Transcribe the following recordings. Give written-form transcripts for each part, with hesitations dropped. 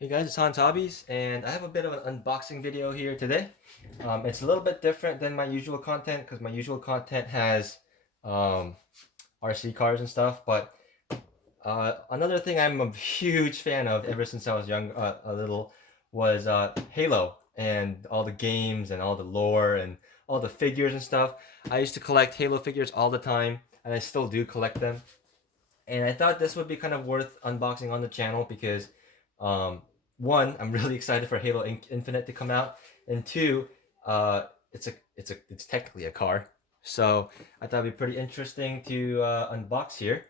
Hey guys, it's Hans Hobbies, and I have a bit of an unboxing video here today. It's a little bit different than my usual content because my usual content has um, RC cars and stuff. But another thing I'm a huge fan of ever since I was young, a little, was Halo and all the games and all the lore and all the figures and stuff. I used to collect Halo figures all the time, and I still do collect them. And I thought this would be kind of worth unboxing on the channel because, um, one, I'm really excited for Halo Infinite to come out, and two, it's technically a car, so I thought it'd be pretty interesting to unbox here.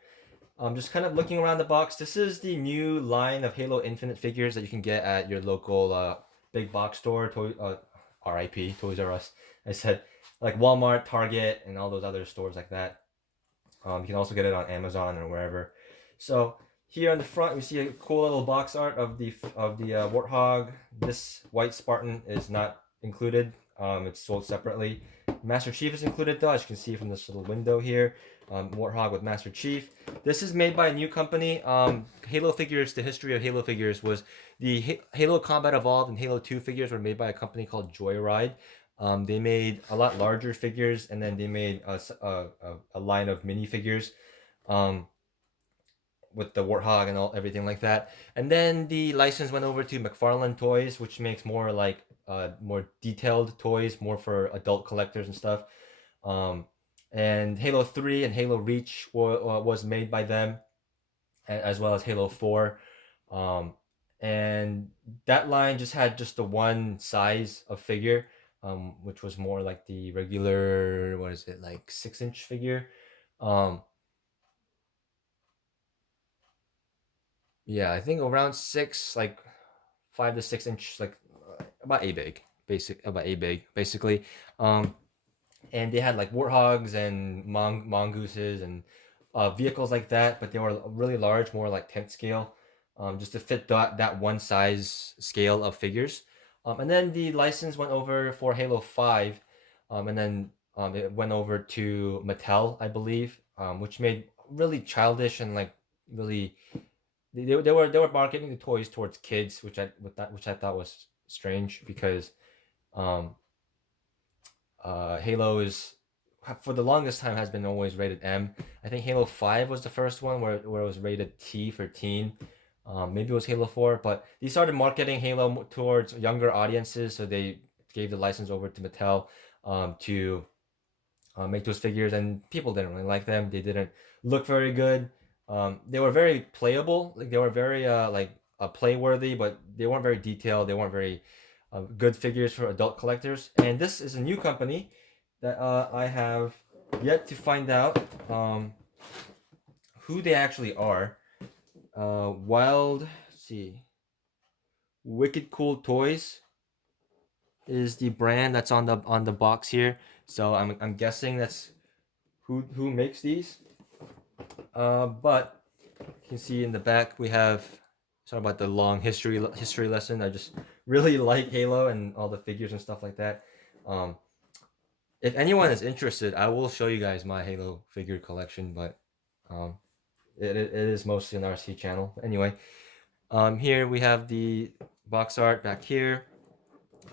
Just kind of looking around the box. This is the new line of Halo Infinite figures that you can get at your local big box store, RIP Toys R Us. I said like Walmart, Target, and all those other stores like that. You can also get it on Amazon or wherever. So here on the front, we see a cool little box art of the Warthog. This white Spartan is not included. It's sold separately. Master Chief is included though, as you can see from this little window here. Warthog with Master Chief. This is made by a new company. Halo figures. The history of Halo figures was the Halo Combat Evolved and Halo 2 figures were made by a company called Joyride. They made a lot larger figures, and then they made a line of minifigures um, with the Warthog and everything like that. And then the license went over to McFarlane Toys, which makes more like more detailed toys, more for adult collectors and stuff. Um, and Halo 3 and Halo Reach was made by them, as well as Halo 4. Um, and that line just had just the one size of figure, which was more like the regular, what is it, like 6-inch figure. Um, yeah, I think around six, like 5 to 6 inch, like about a big, about a big, basically. Um, and they had like warthogs and mongooses and vehicles like that, but they were really large, more like tent scale, just to fit that one size scale of figures. And then the license went over for Halo 5, and then it went over to Mattel, I believe, which made really childish and like really they were marketing the toys towards kids, which I thought was strange because um, Halo is for the longest time has been always rated M. I think Halo 5 was the first one where it was rated T for teen. Maybe it was Halo 4, but they started marketing Halo towards younger audiences, so they gave the license over to Mattel to make those figures, and people didn't really like them. They didn't look very good. They were very playable, like they were very play worthy, but they weren't very detailed. They weren't very good figures for adult collectors. And this is a new company that I have yet to find out who they actually are. Let's see, Wicked Cool Toys is the brand that's on the box here. So I'm guessing that's who makes these. But you can see in the back we have, sorry about the long history lesson. I just really like Halo and all the figures and stuff like that. Um, if anyone is interested, I will show you guys my Halo figure collection, but um, it is mostly an RC channel. Anyway, here we have the box art back here.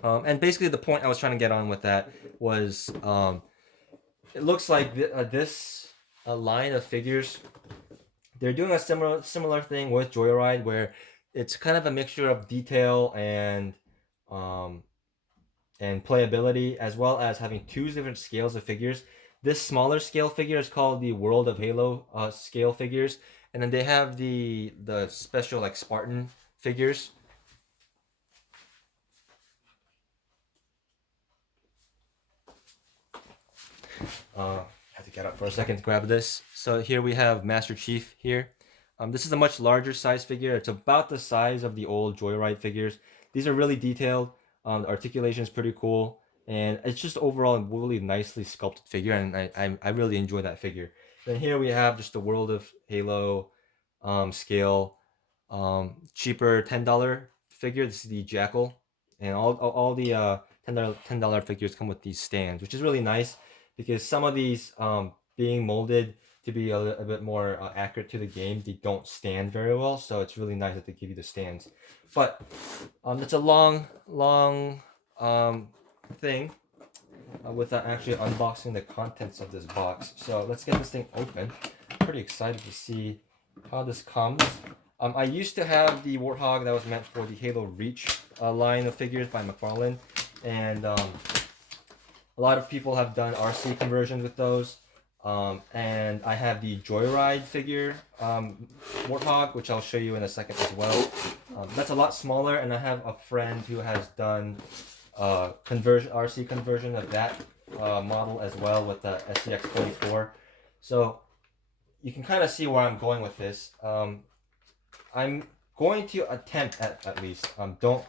And basically the point I was trying to get on with that was it looks like this line of figures, they're doing a similar thing with Joyride, where it's kind of a mixture of detail um, and playability, as well as having two different scales of figures. This smaller scale figure is called the World of Halo scale figures, and then they have the special like Spartan figures. I have to get up for a second to grab this. So here we have Master Chief here. This is a much larger size figure. It's about the size of the old Joyride figures. These are really detailed. The articulation is pretty cool, and it's just overall a really nicely sculpted figure, and I really enjoy that figure. Then here we have just the World of Halo scale, cheaper $10 figure. This is the Jackal, and all the $10 figures come with these stands, which is really nice because some of these being molded to be a bit more accurate to the game, they don't stand very well. So it's really nice that they give you the stands. But it's a long thing without actually unboxing the contents of this box. So let's get this thing open. I'm pretty excited to see how this comes. I used to have the Warthog that was meant for the Halo Reach line of figures by McFarlane, and a lot of people have done RC conversions with those. And I have the Joyride figure Warthog, which I'll show you in a second as well. That's a lot smaller, and I have a friend who has done RC conversion of that model as well with the SCX-24. So you can kind of see where I'm going with this. I'm going to attempt at least. Don't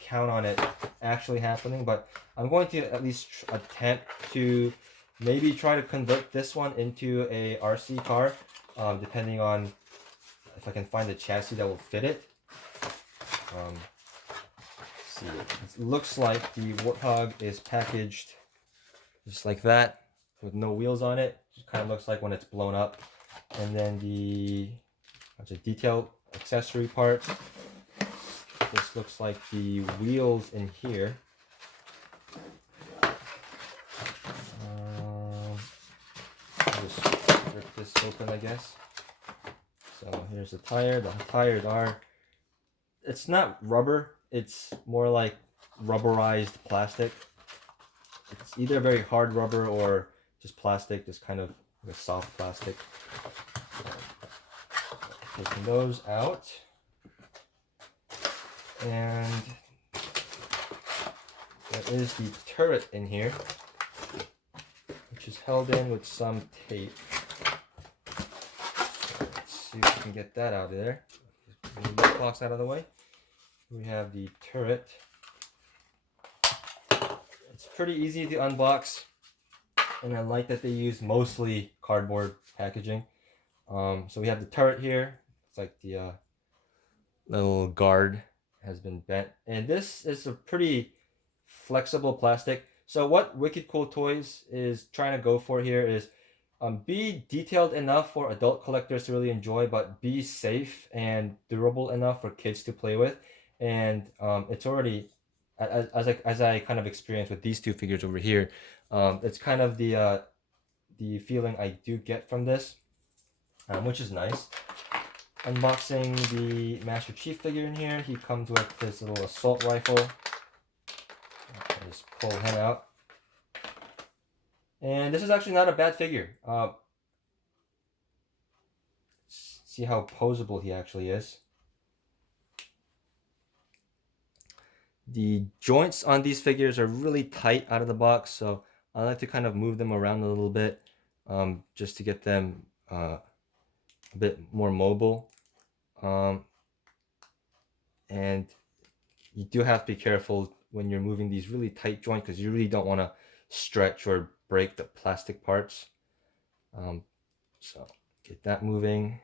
count on it actually happening, but I'm going to at least attempt to maybe try to convert this one into a RC car, depending on if I can find a chassis that will fit it. See, it looks like the Warthog is packaged just like that with no wheels on it. Just kind of looks like when it's blown up. And then the bunch of detailed accessory parts. This looks like the wheels in here. I'll just rip this open, I guess. So here's the tire. The tires are, it's not rubber, it's more like rubberized plastic. It's either very hard rubber or just plastic, just kind of like a soft plastic. Taking those out. And there is the turret in here, which is held in with some tape. So let's see if we can get that out of there. Move the box out of the way. We have the turret. It's pretty easy to unbox, and I like that they use mostly cardboard packaging. So we have the turret here. It's like the little guard has been bent, and this is a pretty flexible plastic. So what Wicked Cool Toys is trying to go for here is be detailed enough for adult collectors to really enjoy, but be safe and durable enough for kids to play with. And it's already, as I kind of experienced with these two figures over here, it's kind of the feeling I do get from this, which is nice. Unboxing the Master Chief figure in here. He comes with this little assault rifle. I'll just pull him out. And this is actually not a bad figure. See how posable he actually is. The joints on these figures are really tight out of the box, so I like to kind of move them around a little bit, just to get them a bit more mobile. And you do have to be careful when you're moving these really tight joints, because you really don't want to stretch or break the plastic parts. So get that moving.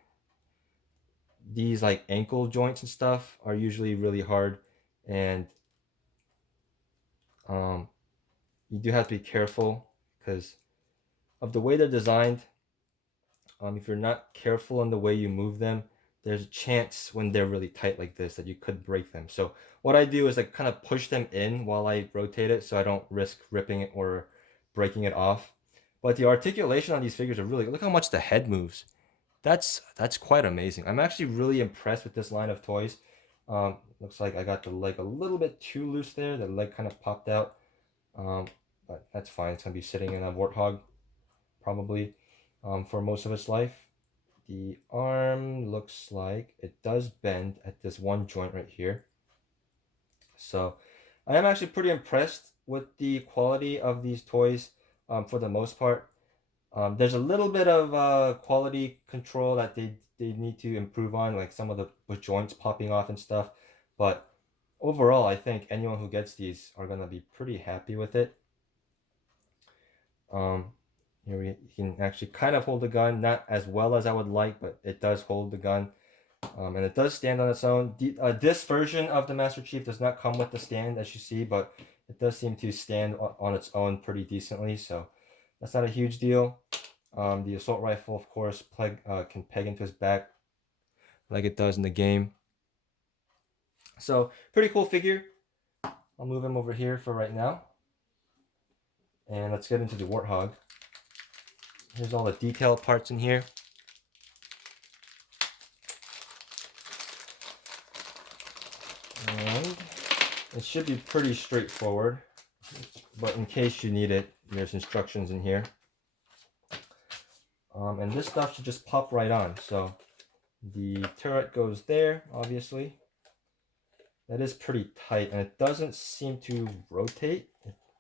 These like ankle joints and stuff are usually really hard, and you do have to be careful because of the way they're designed. If you're not careful in the way you move them, there's a chance when they're really tight like this that you could break them. So what I do is I kind of push them in while I rotate it so I don't risk ripping it or breaking it off. But the articulation on these figures are really, look how much the head moves. That's quite amazing. I'm actually really impressed with this line of toys. Looks like I got the leg a little bit too loose there. The leg kind of popped out. But that's fine. It's going to be sitting in a Warthog probably for most of its life. The arm looks like it does bend at this one joint right here. So I am actually pretty impressed with the quality of these toys for the most part. There's a little bit of quality control that they need to improve on, like some of the joints popping off and stuff. But overall, I think anyone who gets these are going to be pretty happy with it. Here you can actually kind of hold the gun, not as well as I would like, but it does hold the gun. And it does stand on its own. This version of the Master Chief does not come with the stand, as you see, but it does seem to stand on its own pretty decently, so that's not a huge deal. The assault rifle, of course, can peg into his back like it does in the game. So pretty cool figure. I'll move him over here for right now. And let's get into the Warthog. Here's all the detailed parts in here. And it should be pretty straightforward, but in case you need it, there's instructions in here. And this stuff should just pop right on. So the turret goes there, obviously. That is pretty tight, and it doesn't seem to rotate,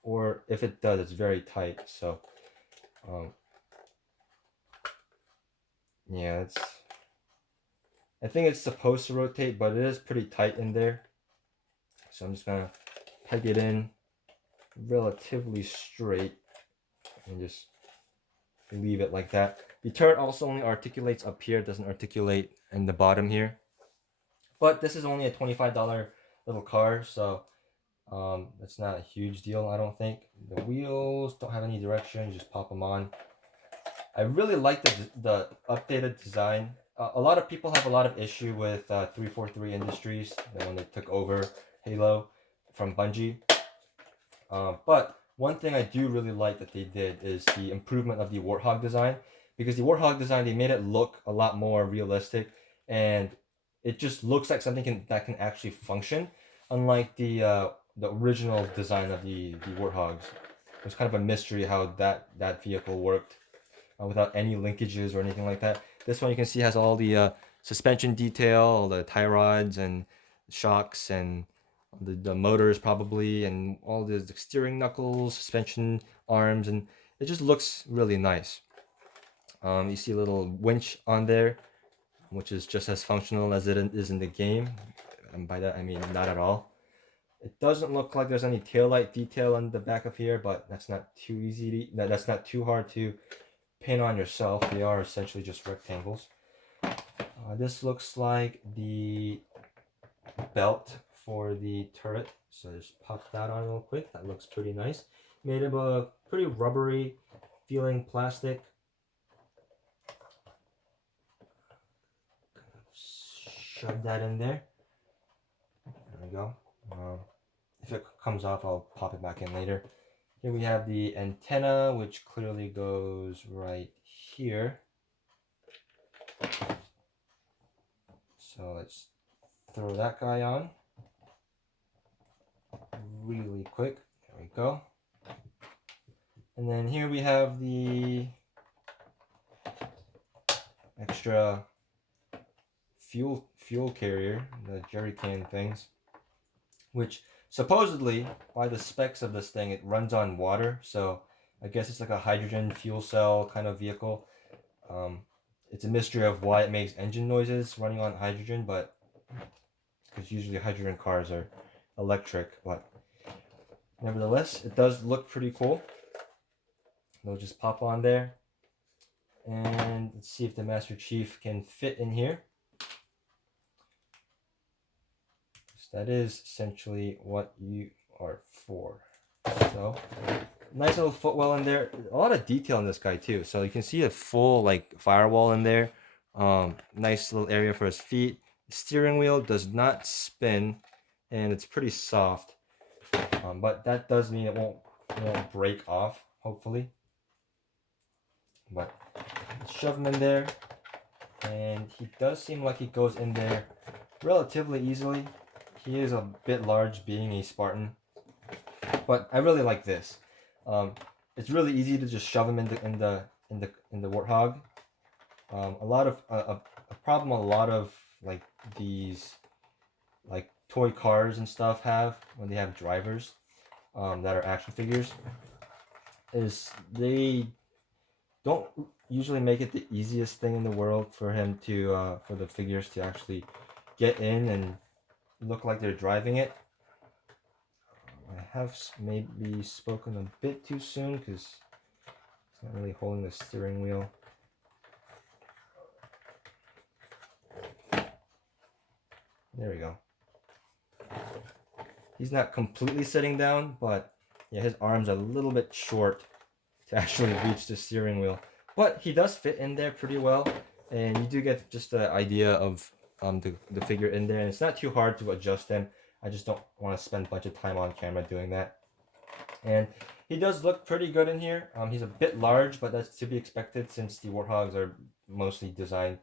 or if it does, it's very tight. So yeah, I think it's supposed to rotate, but it is pretty tight in there. So I'm just gonna peg it in relatively straight and just leave it like that. The turret also only articulates up here, doesn't articulate in the bottom here. But this is only a $25 little car, so it's not a huge deal, I don't think. The wheels don't have any direction, just pop them on. I really like the updated design. A lot of people have a lot of issue with 343 Industries when they took over Halo from Bungie. But one thing I do really like that they did is the improvement of the Warthog design, because the Warthog design, they made it look a lot more realistic, and it just looks like something that can actually function, unlike the original design of the Warthogs. It was kind of a mystery how that vehicle worked without any linkages or anything like that. This one you can see has all the suspension detail, all the tie rods and shocks and the motors probably, and all the steering knuckles, suspension arms, and it just looks really nice. You see a little winch on there, which is just as functional as it is in the game, and by that I mean not at all. It doesn't look like there's any taillight detail on the back of here, but that's not too easy to, that's not too hard to paint on yourself. They are essentially just rectangles. This looks like the belt for the turret, so just pop that on real quick. That looks pretty nice. Made of a pretty rubbery feeling plastic. Shove that in there. There we go. If it comes off, I'll pop it back in later. Here we have the antenna, which clearly goes right here. So let's throw that guy on really quick. There we go. And then here we have the extra fuel carrier, the jerry can things, which supposedly by the specs of this thing, it runs on water. So I guess it's like a hydrogen fuel cell kind of vehicle. It's a mystery of why it makes engine noises running on hydrogen, but because usually hydrogen cars are electric, but nevertheless, it does look pretty cool. They'll just pop on there. And let's see if the Master Chief can fit in here. So that is essentially what you are for. So nice little footwell in there. A lot of detail in this guy too. So you can see a full like firewall in there. Nice little area for his feet. The steering wheel does not spin, and it's pretty soft. But that does mean it won't break off, hopefully. But let's shove him in there, and he does seem like he goes in there relatively easily. He is a bit large, being a Spartan, but I really like this. It's really easy to just shove him in the Warthog. A problem a lot of like these like toy cars and stuff have when they have drivers that are action figures is they don't usually make it the easiest thing in the world for him to for the figures to actually get in and look like they're driving it. I have maybe spoken a bit too soon because it's not really holding the steering wheel. There we go. He's not completely sitting down, but yeah, his arms are a little bit short to actually reach the steering wheel. but he does fit in there pretty well, and you do get just the idea of the figure in there, and it's not too hard to adjust him. I just don't want to spend a bunch of time on camera doing that. And he does look pretty good in here. He's a bit large, but that's to be expected since the Warthogs are mostly designed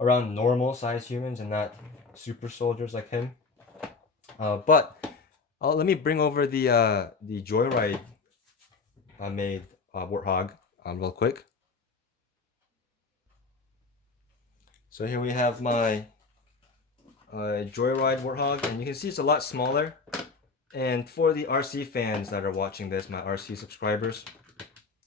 around normal size humans and not super soldiers like him. But let me bring over the Joyride made Warthog real quick. So here we have my Joyride Warthog, and you can see it's a lot smaller. And for the RC fans that are watching this, my RC subscribers,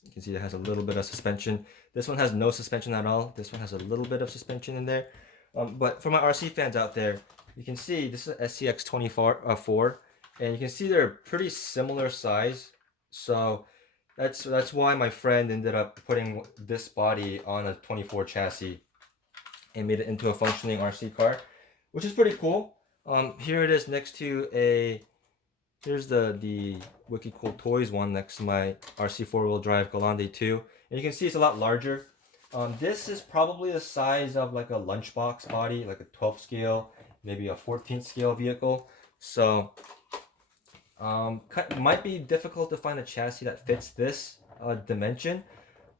you can see it has a little bit of suspension. This one has no suspension at all. This one has a little bit of suspension in there. But for my RC fans out there, you can see this is SCX-24, and you can see they're pretty similar size. So that's why my friend ended up putting this body on a 24 chassis and made it into a functioning RC car, which is pretty cool. Here it is next to here's the Wicked Cool Toys one next to my RC 4-wheel drive Galande 2. And you can see it's a lot larger. This is probably the size of like a lunchbox body, like a 12 scale, maybe a 14th scale vehicle. So might be difficult to find a chassis that fits this dimension.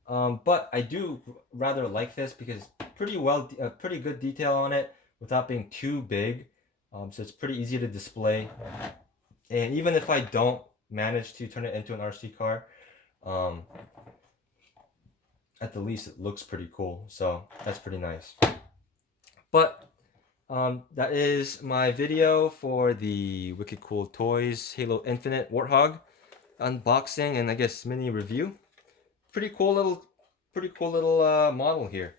But I do rather like this because pretty good detail on it without being too big. So it's pretty easy to display. And even if I don't manage to turn it into an RC car, at the least it looks pretty cool. So that's pretty nice. But that is my video for the Wicked Cool Toys Halo Infinite Warthog unboxing and I guess mini review. Pretty cool little model here.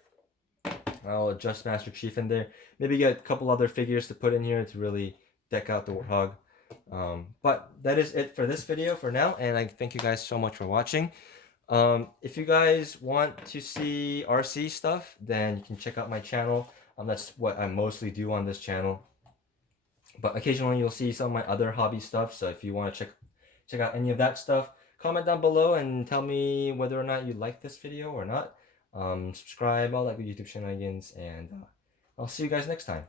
I'll adjust Master Chief in there. Maybe get a couple other figures to put in here to really deck out the Warthog. But that is it for this video for now, and I thank you guys so much for watching. If you guys want to see RC stuff, then you can check out my channel. That's what I mostly do on this channel. But occasionally you'll see some of my other hobby stuff, so if you want to check out any of that stuff, comment down below and tell me whether or not you like this video or not. Subscribe, all that good YouTube shenanigans, and I'll see you guys next time.